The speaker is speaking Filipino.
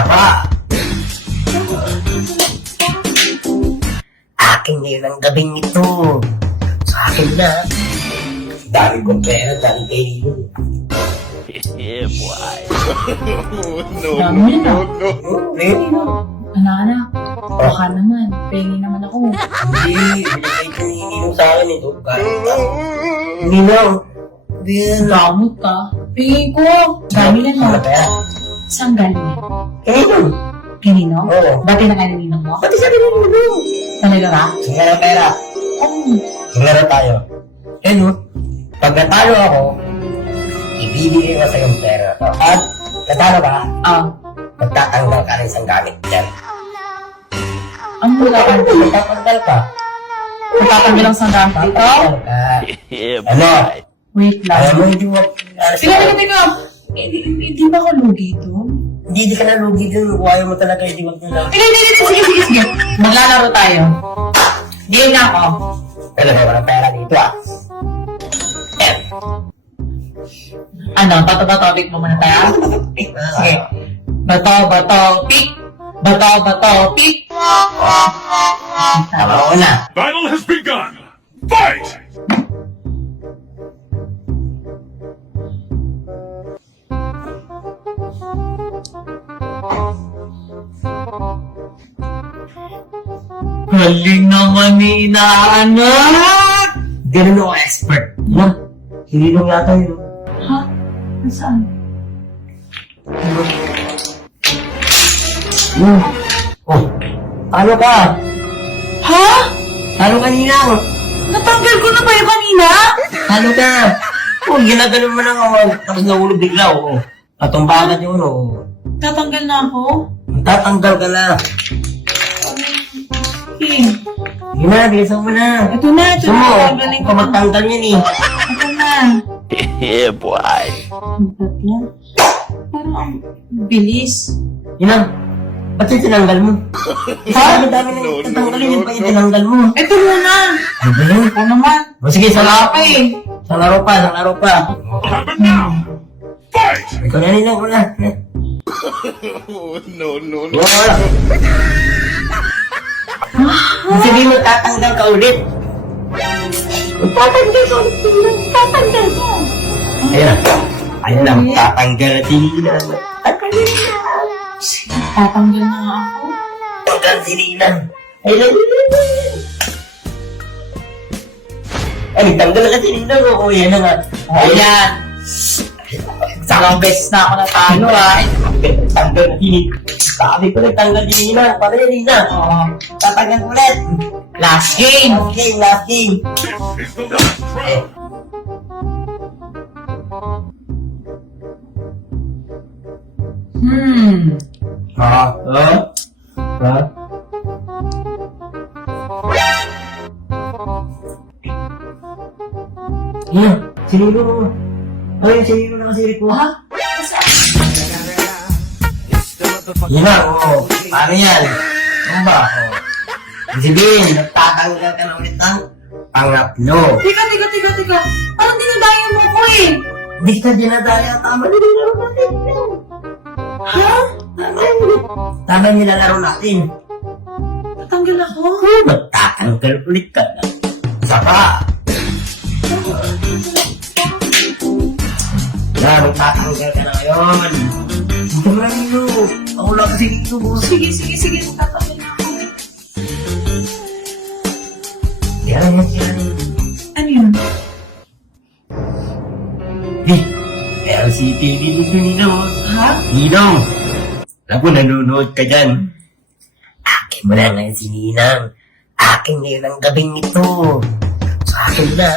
Saka, akin ngayon ang gabing ito. Sa akin na. Dami kong pera, dami kayo. Yeah, boy. Dami na. Ano? Anak, baka naman. Pengi naman ako. Hindi, binigay ko yung sa akin ito. Hindi na. Hindi na. Gamot ka. Pengi ko. Dami na Ano na. kaya? Saan galing yan? Kanino? Kanino? Oo. Dati na kayo ninong mo? Pati sabi mo mo. Talaga ba? Sige na pera. Oo. Maglaro tayo. Ano? Pag natalo ako, ibibigay ko sa yung pera. At, natalo ba? Ah. Magtatanggal ka ng isang gamit dyan. Ang mula ka. Magtatanggal ka. Matatanggal lang sa gamit dito? Magtatanggal ka. Yeah, Ano? boy. Wait Alam mo, lang. hindi mo... Teka. Hindi ba ako lugi doon? Hindi ka na lugi dun. Ayaw mo talaga, hindi wag na lang. Sige. Maglalaro tayo. Game na ako. Pero wala ng pera dito ah. Ano? Topic mo muna tayo? Sige. Bato, pick. Bato, pick. Tama ko na. Battle has begun! Fight! Galing naman ni inaanak! Ganun ako expert. Na, hinilong yata yun. Ha? Nasaan? Oh, ano ka? Ha? Ano kanina? Natanggal ko na ba yung kanina? Ano ka? Oh, ginaganon mo na ako. Tapos nahulog bigla, oh. Natumbakan yun, oh. Tatanggal na ako? Tatanggal ka na. King. Yun na, bilisan mo na. Ito na. Gusto mo, Tatanggalin ko kung na. magtanggal yan eh. Ito na. Yeah, boy. Ang tatlo. Parang ang bilis. Yun na. Ba't yung tinanggal mo? Ha? Ang dami na tatanggalin yun pa yung tinanggal mo. Ito muna. Ano ba yun? Ito naman. O sige, sa laro pa Okay. Sa laro pa, sa laro pa. What happened now? Fight! Ikaw na rin lang ko na. No. Wala. Sabihin mo, tatanggal ka ulit. Tatanggal ka ulit. Tatanggal ka. Ayun na. Ayun na, tatanggal na tinilan. Tatanggal na. Tatanggal na nga ako. Tatanggal tinilan. Ayun na. Ay, tanggal na tinilan. Oo, yan na nga. Ayan. Dalawang beses na ako natalo ah. Tanggal na tinilan. Sabi ko na tanggal tinilan. Para yan na. Oo. Tatanggal ulit. Last game. Last game. This is the last Eh. Ha? Yan, sinilo mo. Ay, sinilo na kasi ko. Ha? Yan na, oo. Paano yan? Ano ba? Sabihin, nagtatanggal ka na ulit ng pangatlo. Teka. Parang dinadaya mo ko eh. Hindi ka dinadaya. Tama na nilalaro natin. Ha? Tama yung nilalaro natin. Tatanggal ako? Magtatanggal ulit ka na. Saka. Yan, magtatanggal ka na ngayon. Hindi ka marami nyo. Ako lang kasi dito, boss. Sige. Tatanggal na ako. Yan. Ano yun? LCTV dito, Ninong. Ha? Ninong! Alam ko, nanonood ka dyan. Akin mo na ngayon si Ninang. Akin ngayon ang gabing ito. Sa akin na.